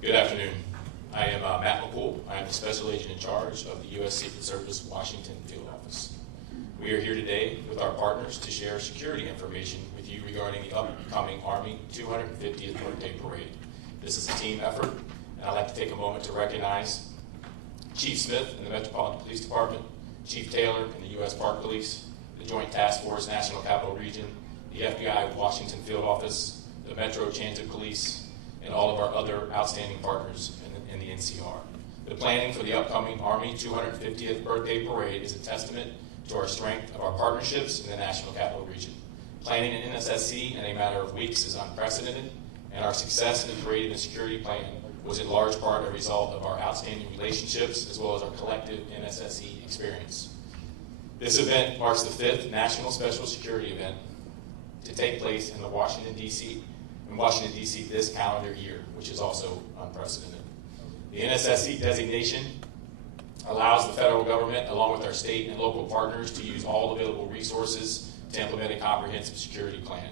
Good afternoon. I am Matt McCool. I am the Special Agent in charge of the U.S. Secret Service Washington Field Office. We are here today with our partners to share security information with you regarding the upcoming Army 250th birthday parade. This is a team effort, and I'd like to take a moment to recognize Chief Smith in the Metropolitan Police Department, Chief Taylor in the U.S. Park Police, the Joint Task Force National Capital Region, the FBI Washington Field Office, the Metro Transit Police, and all of our other outstanding partners in the NCR. The planning for the upcoming Army 250th birthday parade is a testament to our strength of our partnerships in the National Capital Region. Planning an NSSC in a matter of weeks is unprecedented, and our success in the parade and security plan was in large part a result of our outstanding relationships as well as our collective NSSC experience. This event marks the 5th National Special Security event to take place in Washington, D.C. this calendar year, which is also unprecedented. The NSSC designation allows the federal government, along with our state and local partners, to use all available resources to implement a comprehensive security plan.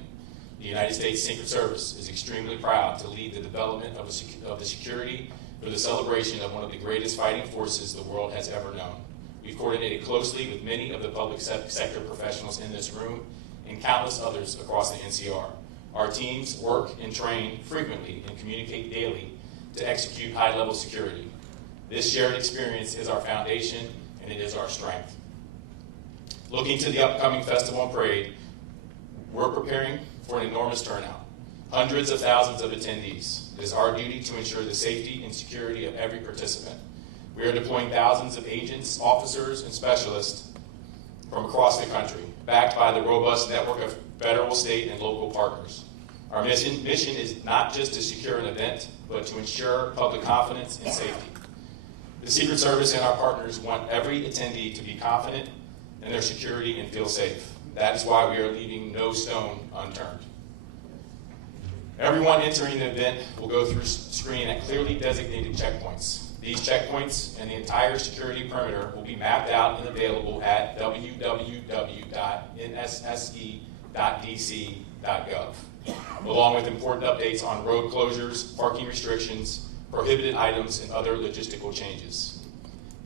The United States Secret Service is extremely proud to lead the development of the security for the celebration of one of the greatest fighting forces the world has ever known. We've coordinated closely with many of the public sector professionals in this room and countless others across the NCR. Our teams work and train frequently and communicate daily to execute high-level security. This shared experience is our foundation, and it is our strength. Looking to the upcoming festival and parade, we're preparing for an enormous turnout. Hundreds of thousands of attendees. It is our duty to ensure the safety and security of every participant. We are deploying thousands of agents, officers, and specialists from across the country, backed by the robust network of federal, state, and local partners. Our mission is not just to secure an event, but to ensure public confidence and safety. The Secret Service and our partners want every attendee to be confident in their security and feel safe. That is why we are leaving no stone unturned. Everyone entering the event will go through screening at clearly designated checkpoints. These checkpoints and the entire security perimeter will be mapped out and available at www.nsse.dc.gov, along with important updates on road closures, parking restrictions, prohibited items, and other logistical changes.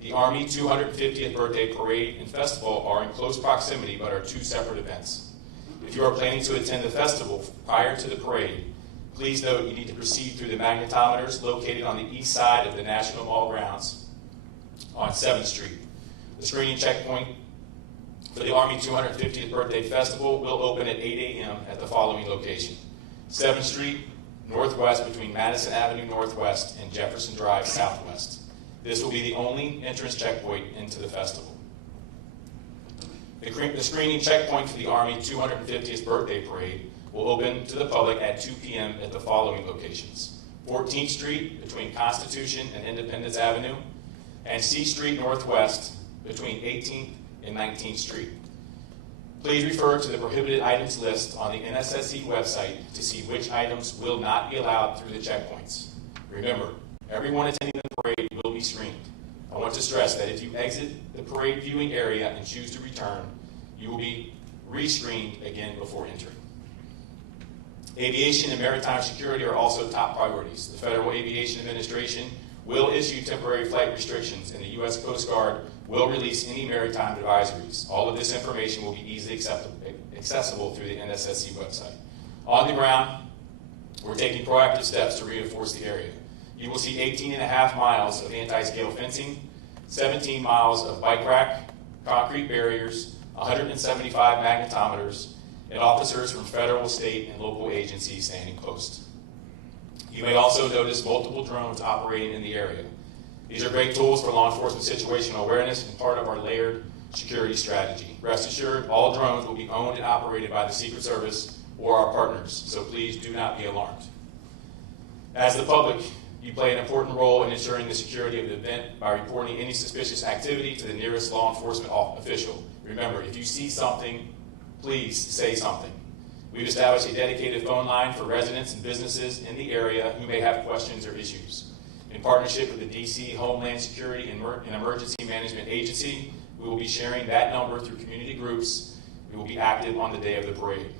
The Army 250th Birthday Parade and Festival are in close proximity but are two separate events. If you are planning to attend the festival prior to the parade, please note you need to proceed through the magnetometers located on the east side of the National Mall grounds on 7th Street. The screening checkpoint for the Army 250th Birthday Festival will open at 8 a.m. at the following location: 7th Street Northwest between Madison Avenue Northwest and Jefferson Drive Southwest. This will be the only entrance checkpoint into the festival. The screening checkpoint for the Army 250th Birthday Parade will open to the public at 2 p.m. at the following locations: 14th Street between Constitution and Independence Avenue, and C Street Northwest between 18th and 19th Street. Please refer to the prohibited items list on the NSSC website to see which items will not be allowed through the checkpoints. Remember, everyone attending the parade will be screened. I want to stress that if you exit the parade viewing area and choose to return, you will be re-screened again before entering. Aviation and maritime security are also top priorities. The Federal Aviation Administration will issue temporary flight restrictions, and the U.S. Coast Guard will release any maritime advisories. All of this information will be easily accessible through the NSSC website. On the ground, we're taking proactive steps to reinforce the area. You will see 18.5 miles of anti-scale fencing, 17 miles of bike rack, concrete barriers, 175 magnetometers, and officers from federal, state, and local agencies standing post. You may also notice multiple drones operating in the area. These are great tools for law enforcement situational awareness and part of our layered security strategy. Rest assured, all drones will be owned and operated by the Secret Service or our partners, so please do not be alarmed. As the public, you play an important role in ensuring the security of the event by reporting any suspicious activity to the nearest law enforcement official. Remember, if you see something, please say something. We've established a dedicated phone line for residents and businesses in the area who may have questions or issues. In partnership with the D.C. Homeland Security and Emergency Management Agency, we will be sharing that number through community groups. We will be active on the day of the parade.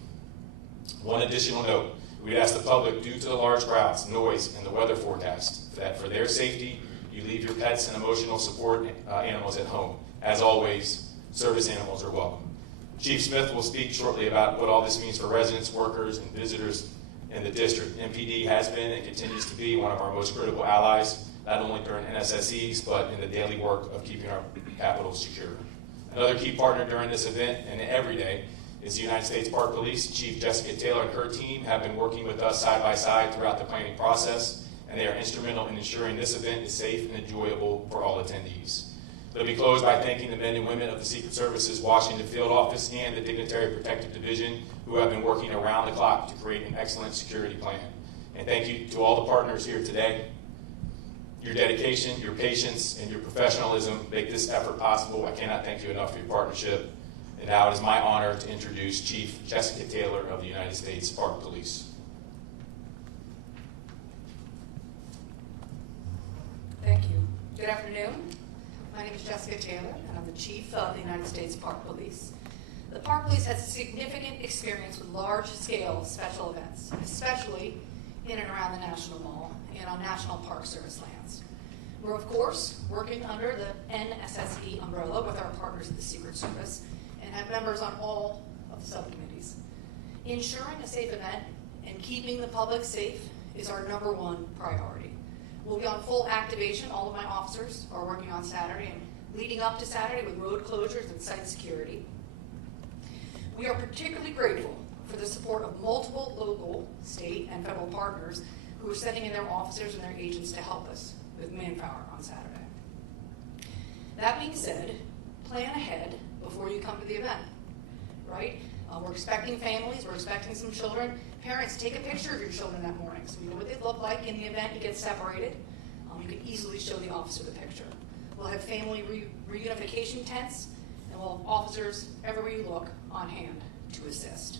One additional note, We'd ask the public, due to the large crowds, noise, and the weather forecast, that for their safety, you leave your pets and emotional support animals at home. As always, service animals are welcome. Chief Smith will speak shortly about what all this means for residents, workers, and visitors in the district. MPD has been and continues to be one of our most critical allies, not only during NSSEs, but in the daily work of keeping our capital secure. Another key partner during this event and every day is the United States Park Police. Chief Jessica Taylor and her team have been working with us side by side throughout the planning process, and they are instrumental in ensuring this event is safe and enjoyable for all attendees. Let me close by thanking the men and women of the Secret Service's Washington Field Office and the Dignitary Protective Division who have been working around the clock to create an excellent security plan. And thank you to all the partners here today. Your dedication, your patience, and your professionalism make this effort possible. I cannot thank you enough for your partnership. And now it is my honor to introduce Chief Jessica Taylor of the United States Park Police. Thank you. Good afternoon. My name is Jessica Taylor, and I'm the Chief of the United States Park Police. The Park Police has significant experience with large-scale special events, especially in and around the National Mall and on National Park Service lands. We're, of course, working under the NSSE umbrella with our partners at the Secret Service and have members on all of the subcommittees. Ensuring a safe event and keeping the public safe is our #1 priority. We'll be on full activation. All of my officers are working on Saturday and leading up to Saturday with road closures and site security. We are particularly grateful for the support of multiple local, state, and federal partners who are sending in their officers and their agents to help us with manpower on Saturday. That being said, plan ahead before you come to the event, right? We're expecting families, we're expecting some children. Parents, take a picture of your children that morning so you know what they look like in the event you get separated. You can easily show the officer the picture. We'll have family reunification tents, and we'll have officers everywhere you look on hand to assist.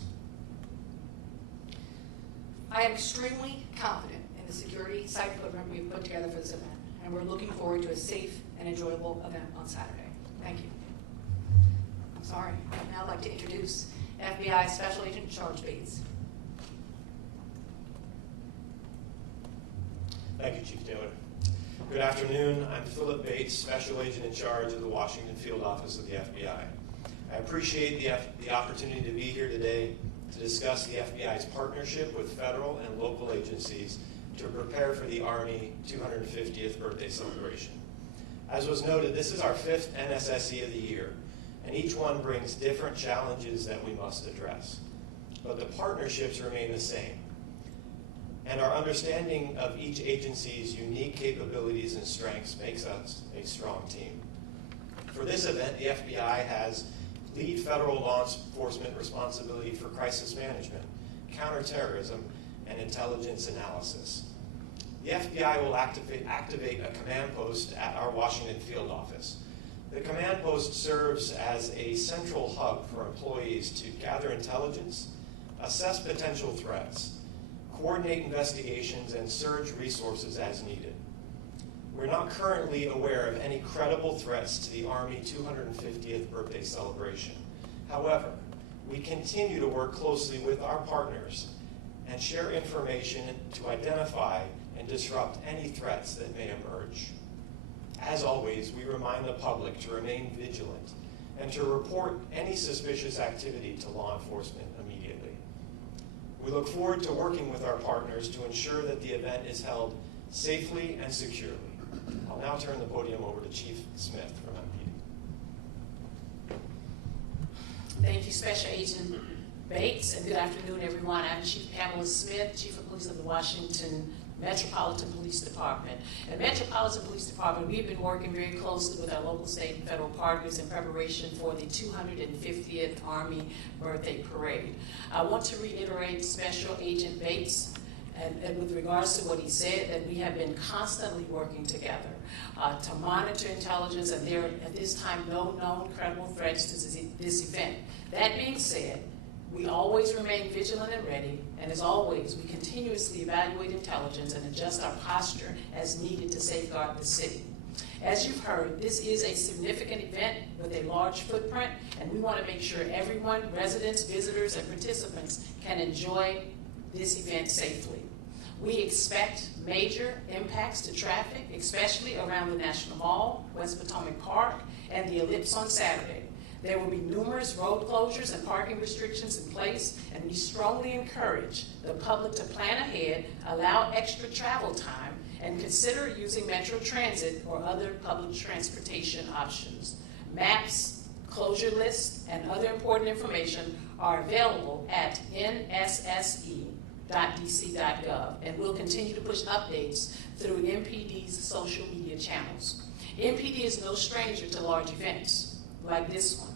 I am extremely confident in the security site footprint we've put together for this event, and we're looking forward to a safe and enjoyable event on Saturday. Thank you. I'm sorry. I'd now like to introduce FBI Special Agent in Charge Bates. Thank you, Chief Taylor. Good afternoon. I'm Philip Bates, Special Agent in Charge of the Washington Field Office of the FBI. I appreciate the opportunity to be here today to discuss the FBI's partnership with federal and local agencies to prepare for the Army 250th birthday celebration. As was noted, this is our 5th NSSE of the year, and each one brings different challenges that we must address. But the partnerships remain the same. And our understanding of each agency's unique capabilities and strengths makes us a strong team. For this event, the FBI has lead federal law enforcement responsibility for crisis management, counterterrorism, and intelligence analysis. The FBI will activate a command post at our Washington Field Office. The command post serves as a central hub for employees to gather intelligence, assess potential threats, coordinate investigations, and surge resources as needed. We're not currently aware of any credible threats to the Army 250th birthday celebration. However, we continue to work closely with our partners and share information to identify and disrupt any threats that may emerge. As always, we remind the public to remain vigilant and to report any suspicious activity to law enforcement immediately. We look forward to working with our partners to ensure that the event is held safely and securely. I'll now turn the podium over to Chief Smith from MPD. Thank you, Special Agent Bates, and good afternoon, everyone. I'm Chief Pamela Smith, Chief of Police of the Washington Metropolitan Police Department. At Metropolitan Police Department, we've been working very closely with our local, state, and federal partners in preparation for the 250th Army Birthday Parade. I want to reiterate Special Agent Bates and with regards to what he said, that we have been constantly working together to monitor intelligence, and there are at this time no known credible threats to this event. That being said, we always remain vigilant and ready, and as always, we continuously evaluate intelligence and adjust our posture as needed to safeguard the city. As you've heard, this is a significant event with a large footprint, and we want to make sure everyone, residents, visitors, and participants can enjoy this event safely. We expect major impacts to traffic, especially around the National Mall, West Potomac Park, and the Ellipse on Saturday. There will be numerous road closures and parking restrictions in place, and we strongly encourage the public to plan ahead, allow extra travel time, and consider using Metro Transit or other public transportation options. Maps, closure lists, and other important information are available at nsse.dc.gov, and we'll continue to push updates through MPD's social media channels. MPD is no stranger to large events like this one.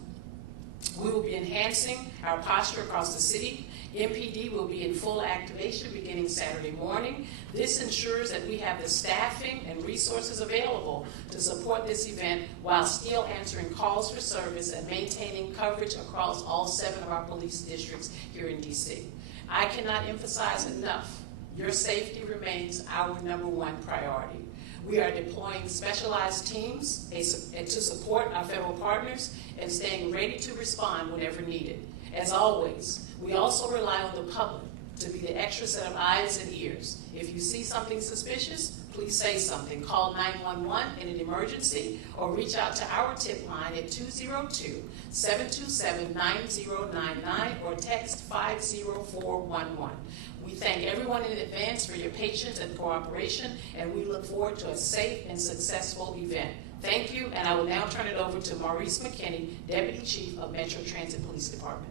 We will be enhancing our posture across the city. MPD will be in full activation beginning Saturday morning. This ensures that we have the staffing and resources available to support this event while still answering calls for service and maintaining coverage across all 7 of our police districts here in DC. I cannot emphasize enough, your safety remains our #1 priority. We are deploying specialized teams to support our federal partners and staying ready to respond whenever needed. As always, we also rely on the public to be the extra set of eyes and ears. If you see something suspicious, please say something. Call 911 in an emergency or reach out to our tip line at 202-727-9099 or text 50411. We thank everyone in advance for your patience and cooperation, and we look forward to a safe and successful event. Thank you, and I will now turn it over to Maurice McKinney, Deputy Chief of Metro Transit Police Department.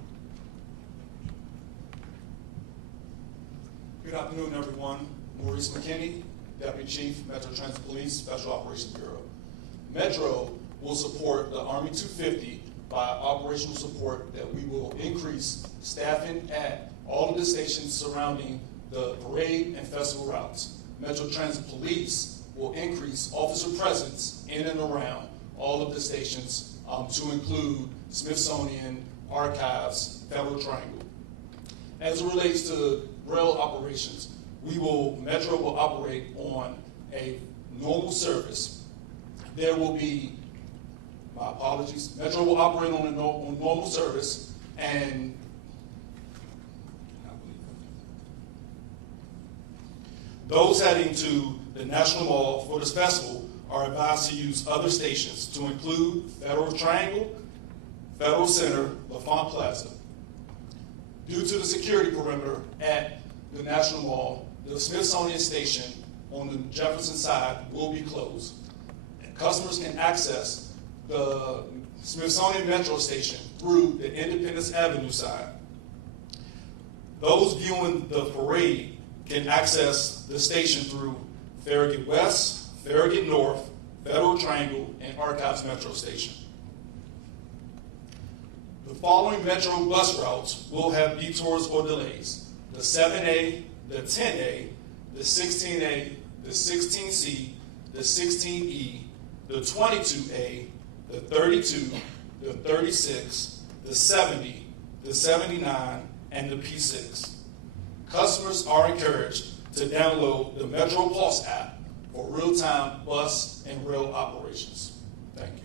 Good afternoon, everyone. Maurice McKinney, Deputy Chief, Metro Transit Police, Special Operations Bureau. Metro will support the Army 250 by operational support that we will increase staffing at all of the stations surrounding the parade and festival routes. Metro Transit Police will increase officer presence in and around all of the stations to include Smithsonian, Archives, Federal Triangle. As it relates to rail operations, Metro will operate on a normal service. There will be, my apologies, Metro will operate on normal service, and those heading to the National Mall for this festival are advised to use other stations to include Federal Triangle, Federal Center, LaFont Plaza. Due to the security perimeter at the National Mall, the Smithsonian station on the Jefferson side will be closed. And customers can access the Smithsonian Metro station through the Independence Avenue side. Those viewing the parade can access the station through Farragut West, Farragut North, Federal Triangle, and Archives Metro Station. The following Metro bus routes will have detours or delays: the 7A, the 10A, the 16A, the 16C, the 16E, the 22A, the 32, the 36, the 70, the 79, and the P6. Customers are encouraged to download the Metro Pulse app for real-time bus and rail operations. Thank you.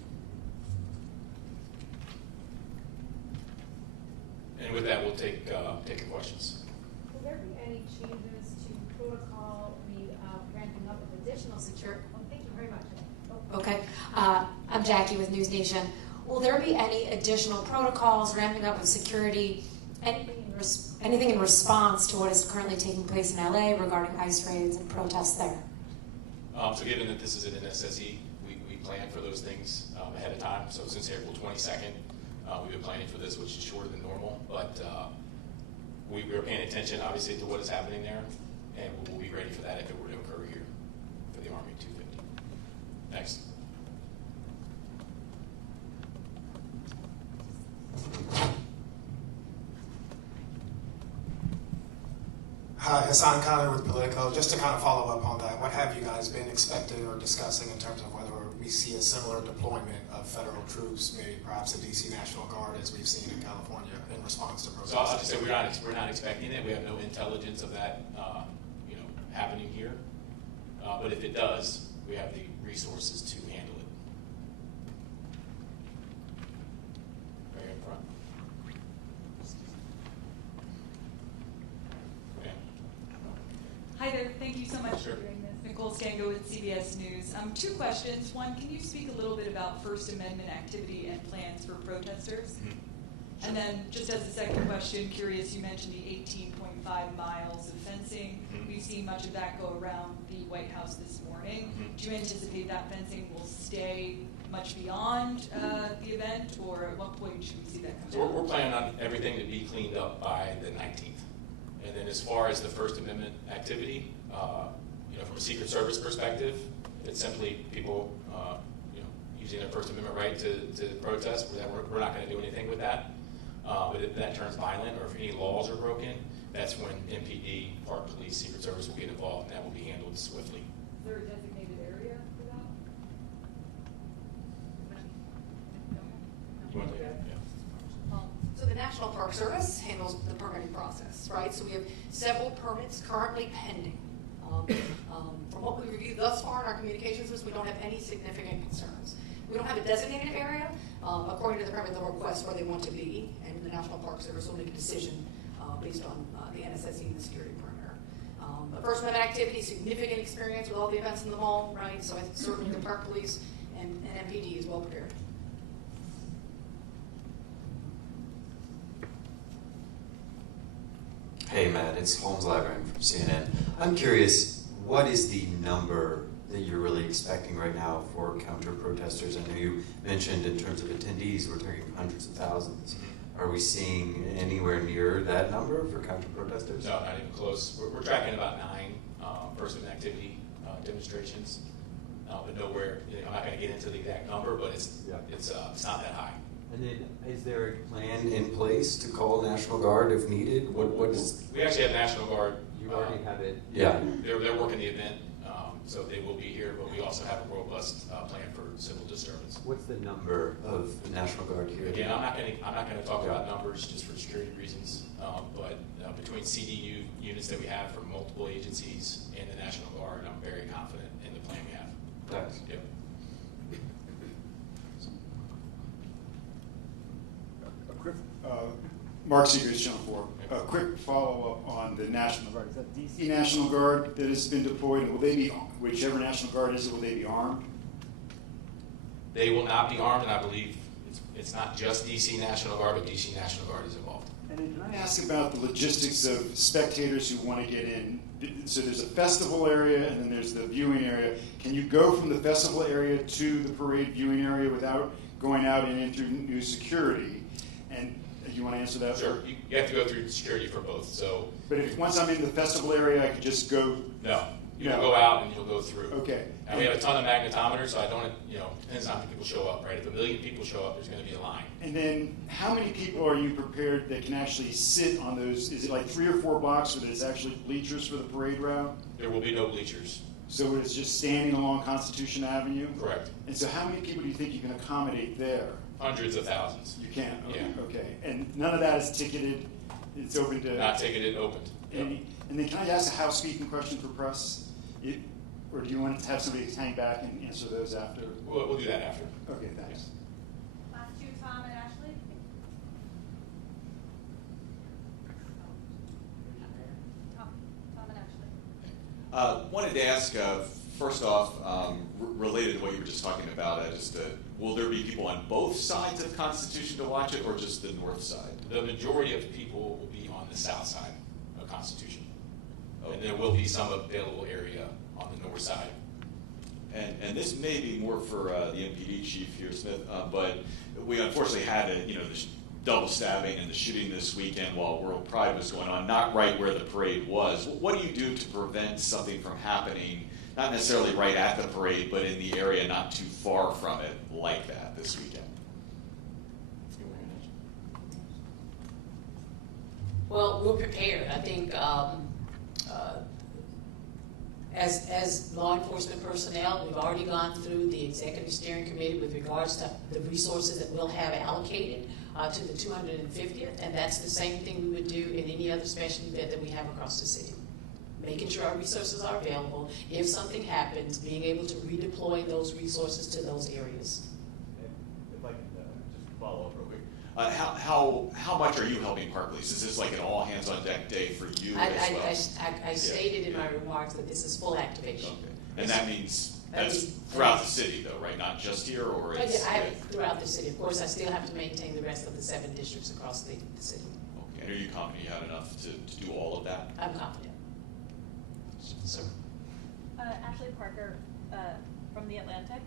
And with that, we'll take your questions. Will there be any changes to protocol, ramping up of additional security? Oh, thank you very much. Oh. Okay. I'm Jackie with News Nation. Will there be any additional protocols, ramping up of security, anything in response to what is currently taking place in LA regarding ICE raids and protests there? So given that this is an NSSE, we plan for those things ahead of time. So since April 22nd, we've been planning for this, which is shorter than normal. But we're paying attention, obviously, to what is happening there, and we'll be ready for that if it were to occur here for the Army 250. Next. Hi, Hassan Khan with Politico. Just to kind of follow up on that, what have you guys been expecting or discussing in terms of whether we see a similar deployment of federal troops, maybe perhaps the DC National Guard, as we've seen in California in response to protests? So I'll just say we're not expecting it. We have no intelligence of that, happening here. But if it does, we have the resources to handle it. Right in front. Okay. Thank you so much Sure. for doing this. Nicole Scango with CBS News. Two questions. One, can you speak a little bit about First Amendment activity and plans for protesters? Mm-hmm. And then, just as a second question, curious, you mentioned the 18.5 miles of fencing. Mm-hmm. We've seen much of that go around the White House this morning. Mm-hmm. Do you anticipate that fencing will stay much beyond the event, or at what point should we see that come So down? we're planning on everything to be cleaned up by the 19th. And then as far as the First Amendment activity, from a Secret Service perspective, it's simply people using their First Amendment right to protest. We're not going to do anything with that. But if that turns violent or if any laws are broken, that's when MPD, Park Police, Secret Service will get involved, and that will be handled swiftly. Is there a designated area for that? You want to take that? Yeah. So the National Park Service handles the permitting process, right? So we have several permits currently pending. From what we reviewed thus far in our communications list, we don't have any significant concerns. We don't have a designated area. According to the permit, they'll request where they want to be, and the National Park Service will make a decision based on the NSSE and the security perimeter. But First Amendment activity, significant experience with all the events in the mall, right? So I think certainly the Park Police and MPD is well prepared. Hey Matt, it's Holmes Librarian from CNN. I'm curious, what is the number that you're really expecting right now for counter-protesters? I know you mentioned in terms of attendees, we're talking hundreds of thousands. Are we seeing anywhere near that number for counter-protesters? No, not even close. We're tracking about 9 First Amendment activity demonstrations, but nowhere. I'm not going to get into the exact number, but it's not that high. And then, is there a plan in place to call National Guard if needed? What is? We actually have National Guard. You already have it. Yeah, they're working the event, so they will be here. But we also have a robust plan for civil disturbance. What's the number of the National Guard here? Again, I'm not going to talk about numbers just for security reasons. But between CDU units that we have from multiple agencies and the National Guard, I'm very confident in the plan we have. Thanks. Yep. Mark Seegers, Channel 4. A quick follow-up on the National Guard. Is that DC National Guard that has been deployed, and will they be, whichever National Guard is, will they be armed? They will not be armed, and I believe it's not just DC National Guard, but DC National Guard is involved. And then can I ask about the logistics of spectators who want to get in? So there's a festival area, and then there's the viewing area. Can you go from the festival area to the parade viewing area without going out and in through new security? And you want to answer that? Sure. You have to go through security for both. So, but if once I'm in the festival area, I could just go. No, you'll go out and you'll go through. Okay. And we have a ton of magnetometers, so I don't. Depends on how many people show up. Right. If 1 million people show up, there's going to be a line. And then, how many people are you prepared that can actually sit on those? Is it like 3 or 4 blocks, or there's actually bleachers for the parade route? There will be no bleachers. So it's just standing along Constitution Avenue? Correct. And so, how many people do you think you can accommodate there? Hundreds of thousands. You can? Okay. Yeah. Okay. And none of that is ticketed? It's open to... Not ticketed, opened. And then can I ask a housekeeping question for press? Or do you want to have somebody hang back and answer those after? We'll do that after. Okay, thanks. Last 2, Tom and Ashley. Tom and Ashley. Wanted to ask, first off, related to what you were just talking about, will there be people on both sides of Constitution to watch it, or just the north side? The majority of people will be on the south side of Constitution. Okay. And there will be some available area on the north side. And this may be more for the MPD chief here, Smith, but we unfortunately had the double stabbing and the shooting this weekend while World Pride was going on, not right where the parade was. What do you do to prevent something from happening, not necessarily right at the parade, but in the area not too far from it like that this weekend? Well, we're prepared. I think as law enforcement personnel, we've already gone through the executive steering committee with regards to the resources that we'll have allocated to the 250th, and that's the same thing we would do in any other special event that we have across the city. Making sure our resources are available. If something happens, being able to redeploy those resources to those areas. If I can just follow up real quick. How much are you helping Park Police? Is this like an all hands on deck day for you as well? I stated in my remarks that this is full activation. Okay. And that means that's throughout the city though, right? Not just here, or it's... Throughout the city. Of course, I still have to maintain the rest of the 7 districts across the city. Okay. And are you confident you have enough to do all of that? I'm confident. Sir. Ashley Parker from The Atlantic.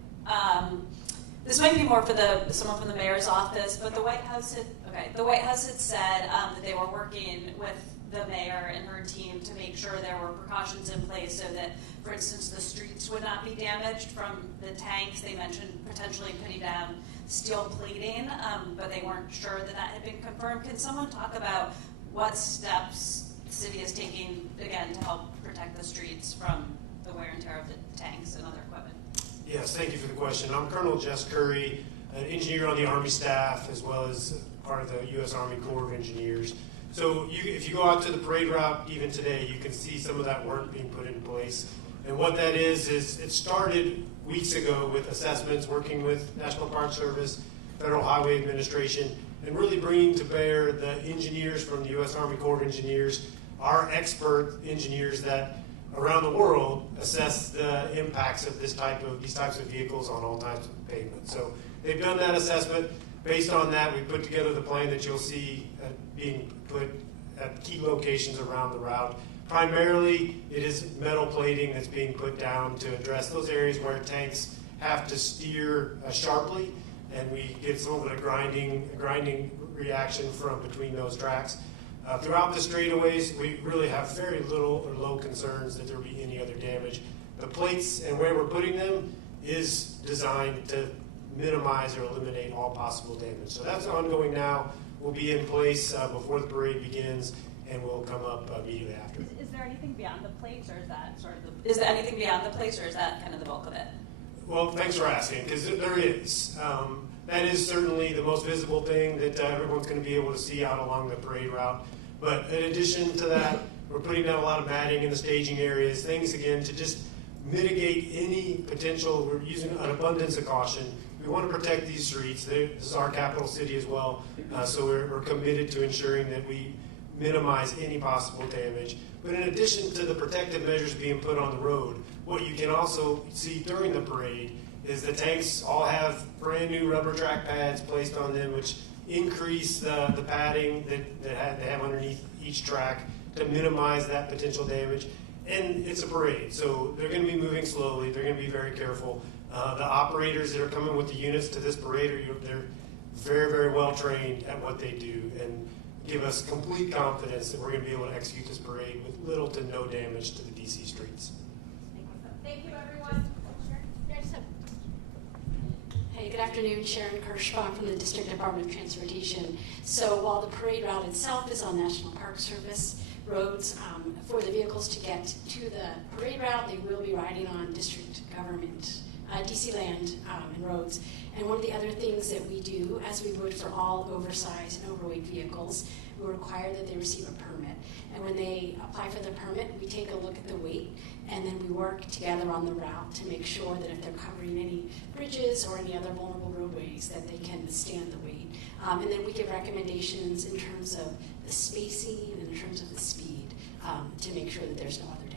This might be more for someone from the mayor's office, but the White House had said that they were working with the mayor and her team to make sure there were precautions in place so that, for instance, the streets would not be damaged from the tanks. They mentioned potentially putting down steel plating, but they weren't sure that had been confirmed. Can someone talk about what steps the city is taking, again, to help protect the streets from the wear and tear of the tanks and other equipment? Yes, thank you for the question. I'm Colonel Jess Curry, an engineer on the Army staff, as well as part of the U.S. Army Corps of Engineers. So if you go out to the parade route even today, you can see some of that work being put in place. And what that is it started weeks ago with assessments, working with National Park Service, Federal Highway Administration, and really bringing to bear the engineers from the U.S. Army Corps of Engineers, our expert engineers that around the world assess the impacts of these types of vehicles on all types of pavement. So they've done that assessment. Based on that, we put together the plan that you'll see being put at key locations around the route. Primarily, it is metal plating that's being put down to address those areas where tanks have to steer sharply, and we get some of the grinding reaction from between those tracks. Throughout the straightaways, we really have very little or low concerns that there will be any other damage. The plates and where we're putting them is designed to minimize or eliminate all possible damage. So that's ongoing now. Will be in place before the parade begins, and will come up immediately after. Is there anything beyond the plates, or is that sort of the... Is there anything beyond the plates, or is that kind of the bulk of it? Well, thanks for asking, because there is. That is certainly the most visible thing that everyone's going to be able to see out along the parade route. But in addition to that, we're putting down a lot of matting in the staging areas, things, again, to just mitigate any potential. We're using an abundance of caution. We want to protect these streets. This is our capital city as well, so we're committed to ensuring that we minimize any possible damage. But in addition to the protective measures being put on the road, what you can also see during the parade is the tanks all have brand new rubber track pads placed on them, which increase the padding that they have underneath each track to minimize that potential damage. And it's a parade, so they're going to be moving slowly. They're going to be very careful. The operators that are coming with the units to this parade, they're very, very well trained at what they do, and give us complete confidence that we're going to be able to execute this parade with little to no damage to the DC streets. Thank you, everyone. Hey, good afternoon. Sharon Kirschbaum from the District Department of Transportation. So while the parade route itself is on National Park Service roads, for the vehicles to get to the parade route, they will be riding on district government, DC land and roads. And one of the other things that we do, as we would for all oversized and overweight vehicles, we require that they receive a permit. And when they apply for the permit, we take a look at the weight, and then we work together on the route to make sure that if they're covering any bridges or any other vulnerable roadways, that they can withstand the weight. And then we give recommendations in terms of the spacing and in terms of the speed to make sure that there's no other